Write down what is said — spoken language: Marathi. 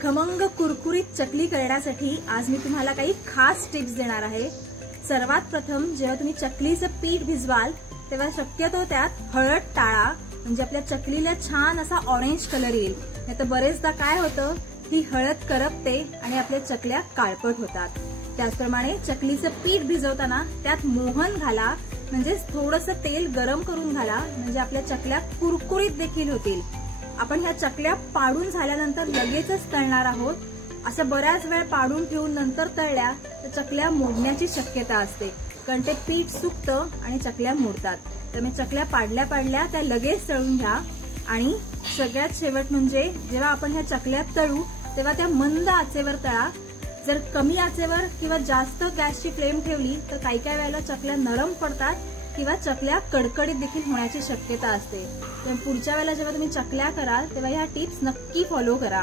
खमंग कुरकुरीत चकली करण्यासाठी आज मी तुम्हाला काही खास टिप्स देणार आहे। सर्वात प्रथम जेव्हा तुम्ही चकलीचं पीठ भिजवाल तेव्हा शक्यतो त्यात हळद टाळा, म्हणजे आपल्या चकलीला छान असा ऑरेंज कलर येईल। नाहीतर बरेचदा काय होतं, ही हळद करपते आणि आपल्या चकल्या काळपट होतात। त्याचप्रमाणे चकलीचं पीठ भिजवताना त्यात मोहन घाला, म्हणजे थोडंसं तेल गरम करून घाला, म्हणजे आपल्या चकल्या कुरकुरीत देखील होतील। आपण ह्या चकल्या पाडून झाल्यानंतर लगेचच तळणार आहोत। अशा बऱ्याच वेळ पाडून ठेवून नंतर तळल्या तर चकल्या मोडण्याची शक्यता असते, कारण ते पीठ सुकतं आणि चकल्या मोडतात। त्यामुळे चकल्या पाडल्या पाडल्या त्या लगेच तळून घ्या। आणि सगळ्यात शेवट म्हणजे जेव्हा आपण ह्या चकल्या तळू तेव्हा त्या मंद आचेवर तळा। जर कमी आचेवर किंवा जास्त गॅसची फ्लेम ठेवली तर काही काही वेळेला चकल्या नरम पडतात किंवा चकल्या कडकडीत देखील होण्याची शक्यता असते। तर पुढच्या वेळेला जेव्हा तुम्ही चकल्या कराल तेव्हा ह्या टिप्स नक्की फॉलो करा।